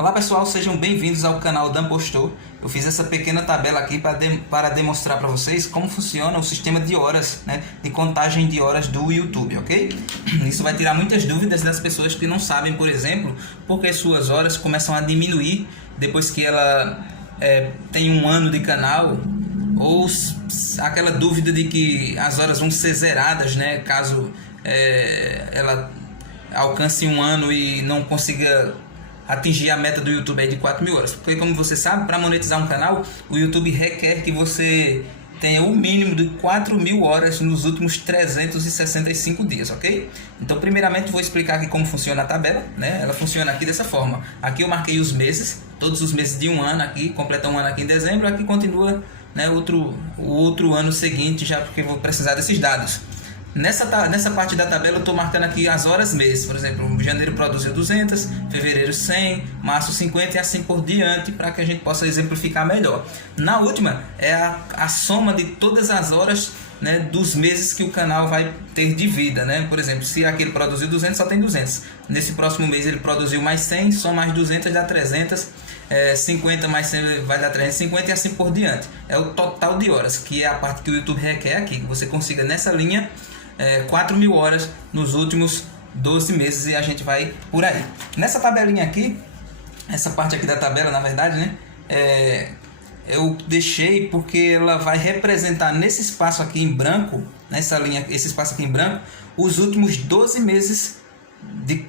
Olá pessoal, sejam bem-vindos ao canal Dan Postou. Eu fiz essa pequena tabela aqui para demonstrar para vocês como funciona o sistema de horas, de contagem de horas do YouTube, ok? Isso vai tirar muitas dúvidas das pessoas que não sabem, por exemplo, porque suas horas começam a diminuir depois que ela tem um ano de canal, ou aquela dúvida de que as horas vão ser zeradas, caso ela alcance um ano e não consiga atingir a meta do YouTube aí de 4.000 horas. Porque, como você sabe, para monetizar um canal, o YouTube requer que você tenha o mínimo de 4.000 horas nos últimos 365 dias, ok? Então, primeiramente, vou explicar aqui como funciona a tabela, Ela funciona aqui dessa forma. Aqui eu marquei os meses, todos os meses de um ano aqui, completa um ano aqui em dezembro, aqui continua o outro ano seguinte, já porque eu vou precisar desses dados. Nessa parte da tabela eu estou marcando aqui as horas mês. Por exemplo, janeiro produziu 200, fevereiro 100, março 50 e assim por diante, para que a gente possa exemplificar melhor. Na última é a soma de todas as horas dos meses que o canal vai ter de vida, Por exemplo, se aquele produziu 200, só tem 200. Nesse próximo mês ele produziu mais 100, só mais 200 dá 300, 50 mais 100 vai dar 350 e assim por diante. É o total de horas, que é a parte que o YouTube requer aqui, que você consiga nessa linha 4.000 horas nos últimos 12 meses, e a gente vai por aí. Nessa tabelinha aqui, essa parte aqui da tabela, na verdade, eu deixei porque ela vai representar nesse espaço aqui em branco, nessa linha, esse espaço aqui em branco, os últimos 12 meses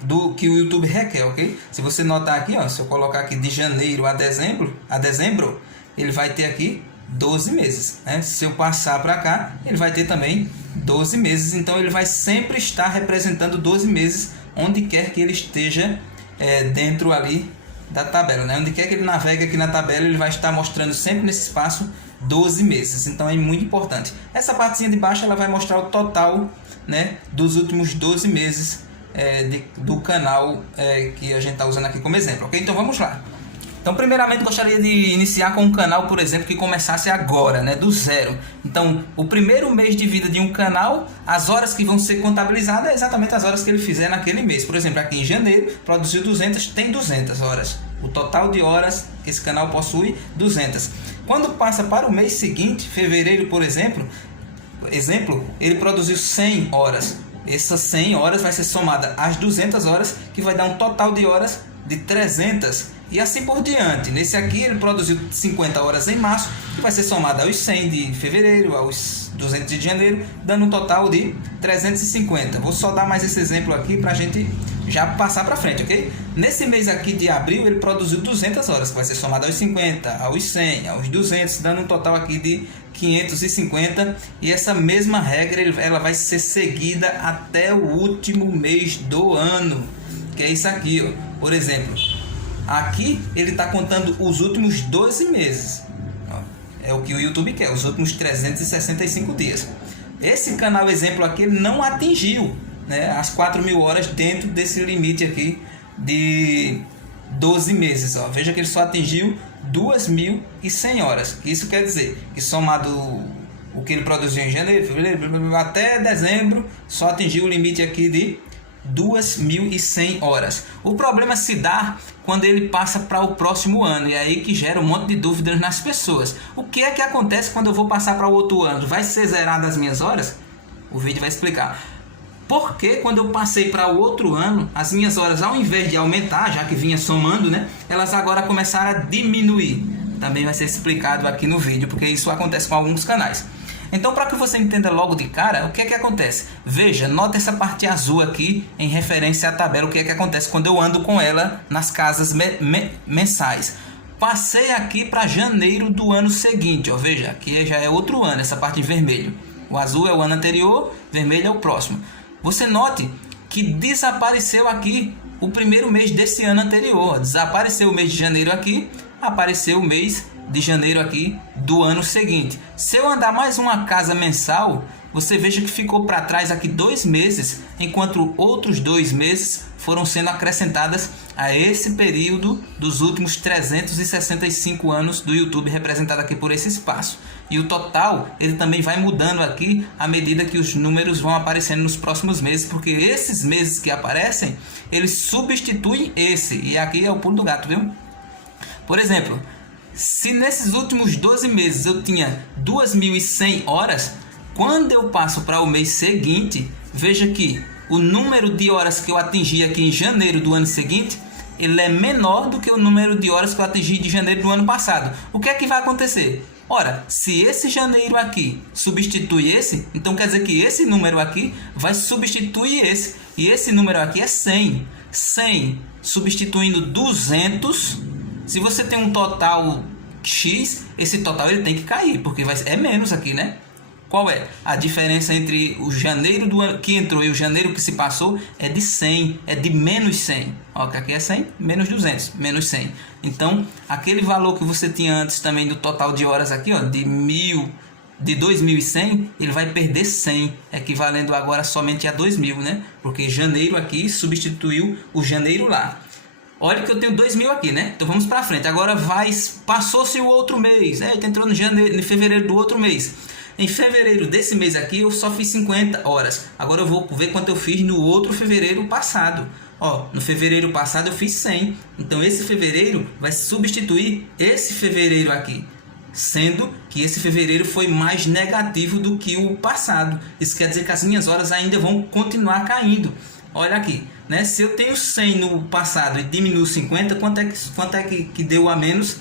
do que o YouTube requer, ok? Se você notar aqui, se eu colocar aqui de janeiro a dezembro, ele vai ter aqui 12 meses, Se eu passar para cá, ele vai ter também 12 meses. Então ele vai sempre estar representando 12 meses onde quer que ele esteja dentro ali da tabela, Onde quer que ele navegue aqui na tabela, ele vai estar mostrando sempre nesse espaço 12 meses. Então é muito importante. Essa partezinha de baixo ela vai mostrar o total, dos últimos 12 meses do canal que a gente está usando aqui como exemplo, ok? Então vamos lá. Então, primeiramente, gostaria de iniciar com um canal, por exemplo, que começasse agora, do zero. Então, o primeiro mês de vida de um canal, as horas que vão ser contabilizadas é exatamente as horas que ele fizer naquele mês. Por exemplo, aqui em janeiro, produziu 200, tem 200 horas. O total de horas que esse canal possui, 200. Quando passa para o mês seguinte, fevereiro, por exemplo, ele produziu 100 horas. Essas 100 horas vai ser somada às 200 horas, que vai dar um total de horas de 300 e assim por diante. Nesse aqui ele produziu 50 horas em março, que vai ser somado aos 100 de fevereiro, aos 200 de janeiro, dando um total de 350. Vou só dar mais esse exemplo aqui para a gente já passar para frente, ok? Nesse mês aqui de abril ele produziu 200 horas, que vai ser somado aos 50, aos 100, aos 200, dando um total aqui de 550. E essa mesma regra ela vai ser seguida até o último mês do ano, que é isso aqui, Por exemplo, aqui ele está contando os últimos 12 meses. É o que o YouTube quer, os últimos 365 dias. Esse canal exemplo aqui ele não atingiu as 4.000 horas dentro desse limite aqui de 12 meses. Veja que ele só atingiu 2.100 horas. Isso quer dizer que, somado o que ele produziu em janeiro, fevereiro, até dezembro, só atingiu o limite aqui de 2.100 horas. O problema se dá quando ele passa para o próximo ano, e é aí que gera um monte de dúvidas nas pessoas. O que é que acontece quando eu vou passar para o outro ano? Vai ser zerado as minhas horas? O vídeo vai explicar. Porque quando eu passei para o outro ano, as minhas horas, ao invés de aumentar, já que vinha somando, elas agora começaram a diminuir. Também vai ser explicado aqui no vídeo, porque isso acontece com alguns canais. Então, para que você entenda logo de cara, o que é que acontece? Veja, nota essa parte azul aqui em referência à tabela, o que é que acontece quando eu ando com ela nas casas mensais. Passei aqui para janeiro do ano seguinte, veja, aqui já é outro ano, essa parte em vermelho. O azul é o ano anterior, vermelho é o próximo. Você note que desapareceu aqui o primeiro mês desse ano anterior. Desapareceu o mês de janeiro aqui, apareceu o mês de janeiro aqui do ano seguinte. Se eu andar mais uma casa mensal, você veja que ficou para trás aqui 2 meses, enquanto outros 2 meses foram sendo acrescentadas a esse período dos últimos 365 anos do YouTube, representado aqui por esse espaço. E o total, ele também vai mudando aqui à medida que os números vão aparecendo nos próximos meses, porque esses meses que aparecem, eles substituem esse. E aqui é o pulo do gato, viu? Por exemplo, se nesses últimos 12 meses eu tinha 2.100 horas, quando eu passo para o mês seguinte, veja que o número de horas que eu atingi aqui em janeiro do ano seguinte, ele é menor do que o número de horas que eu atingi de janeiro do ano passado. O que é que vai acontecer? Ora, se esse janeiro aqui substitui esse, então quer dizer que esse número aqui vai substituir esse. E esse número aqui é 100. 100 substituindo 200. Se você tem um total X, esse total ele tem que cair, porque é menos aqui, né? Qual é? A diferença entre o janeiro do ano que entrou e o janeiro que se passou é de 100, é de menos 100. Ó, que aqui é 100, menos 200, menos 100. Então, aquele valor que você tinha antes também do total de horas aqui, ó, de 2.100, ele vai perder 100, equivalendo agora somente a 2.000, né? Porque janeiro aqui substituiu o janeiro lá. Olha que eu tenho 2.000 aqui, né? Então vamos para frente. Agora passou-se o outro mês, né? Entrou em fevereiro do outro mês. Em fevereiro desse mês aqui eu só fiz 50 horas. Agora eu vou ver quanto eu fiz no outro fevereiro passado. Ó, no fevereiro passado eu fiz 100. Então esse fevereiro vai substituir esse fevereiro aqui, sendo que esse fevereiro foi mais negativo do que o passado. Isso quer dizer que as minhas horas ainda vão continuar caindo. Olha aqui, né? Se eu tenho 100 no passado e diminuo 50, quanto é que deu a menos?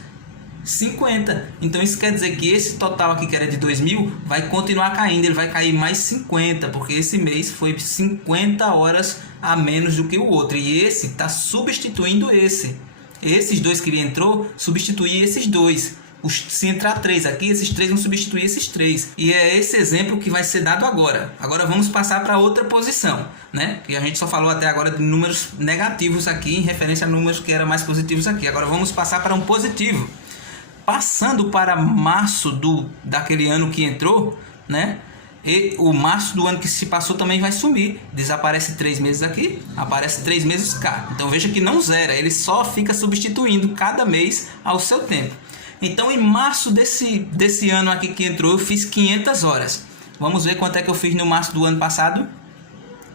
50. Então isso quer dizer que esse total aqui, que era de 2.000, vai continuar caindo. Ele vai cair mais 50, porque esse mês foi 50 horas a menos do que o outro. E esse está substituindo esse. Esses dois que entrou, substituir esses dois. Se entrar 3 aqui, esses 3 vão substituir esses 3. E é esse exemplo que vai ser dado agora. Agora vamos passar para outra posição, né? Que a gente só falou até agora de números negativos aqui, em referência a números que eram mais positivos aqui. Agora vamos passar para um positivo. Passando para março daquele ano que entrou, né? E o março do ano que se passou também vai sumir. Desaparece 3 meses aqui, aparece 3 meses cá. Então veja que não zera, ele só fica substituindo cada mês ao seu tempo. Então em março desse ano aqui que entrou, eu fiz 500 horas. Vamos ver quanto é que eu fiz no março do ano passado?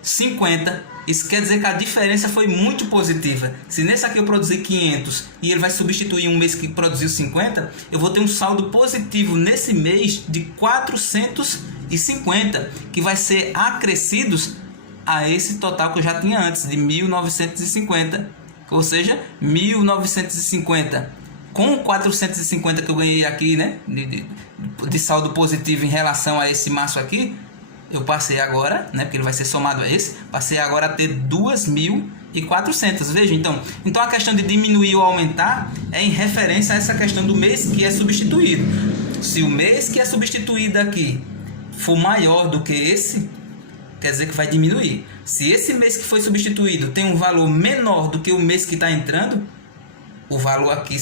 50. Isso quer dizer que a diferença foi muito positiva. Se nesse aqui eu produzir 500 e ele vai substituir um mês que produziu 50, eu vou ter um saldo positivo nesse mês de 450, que vai ser acrescidos a esse total que eu já tinha antes, de 1.950. Ou seja, 1.950 com 450 que eu ganhei aqui, né, de saldo positivo em relação a esse março aqui, eu passei agora, né, porque ele vai ser somado a esse, passei agora a ter 2.400. Veja, então a questão de diminuir ou aumentar é em referência a essa questão do mês que é substituído. Se o mês que é substituído aqui for maior do que esse, quer dizer que vai diminuir. Se esse mês que foi substituído tem um valor menor do que o mês que está entrando, o valor aqui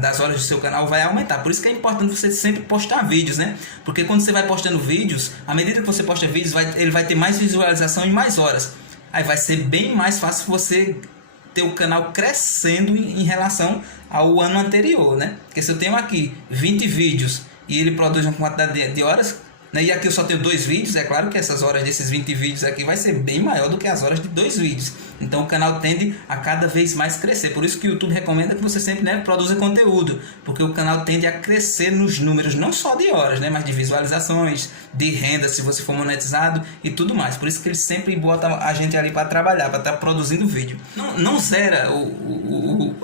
das horas do seu canal vai aumentar. Por isso que é importante você sempre postar vídeos, né? Porque quando você vai postando vídeos, à medida que você posta vídeos, ele vai ter mais visualização e mais horas. Aí vai ser bem mais fácil você ter o canal crescendo em relação ao ano anterior, né? Porque se eu tenho aqui 20 vídeos e ele produz uma quantidade de horas, né? E aqui eu só tenho 2 vídeos, é claro que essas horas desses 20 vídeos aqui vai ser bem maior do que as horas de 2 vídeos. Então o canal tende a cada vez mais crescer. Por isso que o YouTube recomenda que você sempre, né, produza conteúdo, porque o canal tende a crescer nos números, não só de horas, né, mas de visualizações, de renda, se você for monetizado e tudo mais. Por isso que ele sempre bota a gente ali para trabalhar, para estar produzindo vídeo. Não zera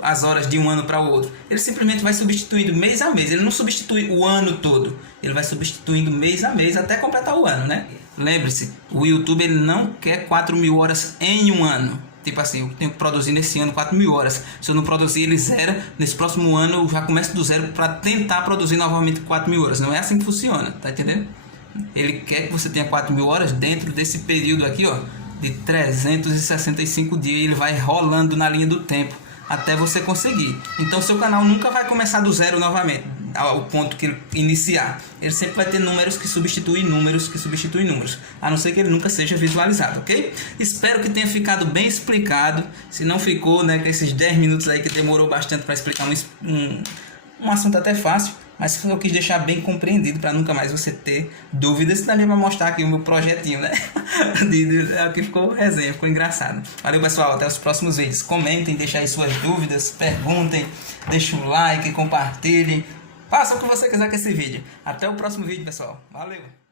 as horas de um ano para o outro. Ele simplesmente vai substituindo mês a mês. Ele não substitui o ano todo. Ele vai substituindo mês a mês até completar o ano, né? Lembre-se, o YouTube ele não quer 4.000 horas em um ano. Tipo assim, eu tenho que produzir nesse ano 4.000 horas. Se eu não produzir, ele zera. Nesse próximo ano eu já começo do zero para tentar produzir novamente 4.000 horas. Não é assim que funciona, tá entendendo? Ele quer que você tenha 4.000 horas dentro desse período aqui, ó, de 365 dias. Ele vai rolando na linha do tempo até você conseguir. Então seu canal nunca vai começar do zero novamente. ao ponto que ele iniciar, ele sempre vai ter números que substituem números, a não ser que ele nunca seja visualizado, ok? Espero que tenha ficado bem explicado. Se não ficou, né, com esses 10 minutos aí que demorou bastante para explicar um assunto até fácil, mas eu quis deixar bem compreendido para nunca mais você ter dúvidas. Também vai mostrar aqui o meu projetinho, né? Aqui ficou resenha, ficou engraçado. Valeu, pessoal, até os próximos vídeos. Comentem, deixem aí suas dúvidas, perguntem, deixem um like, compartilhem, façam o que você quiser com esse vídeo. Até o próximo vídeo, pessoal. Valeu!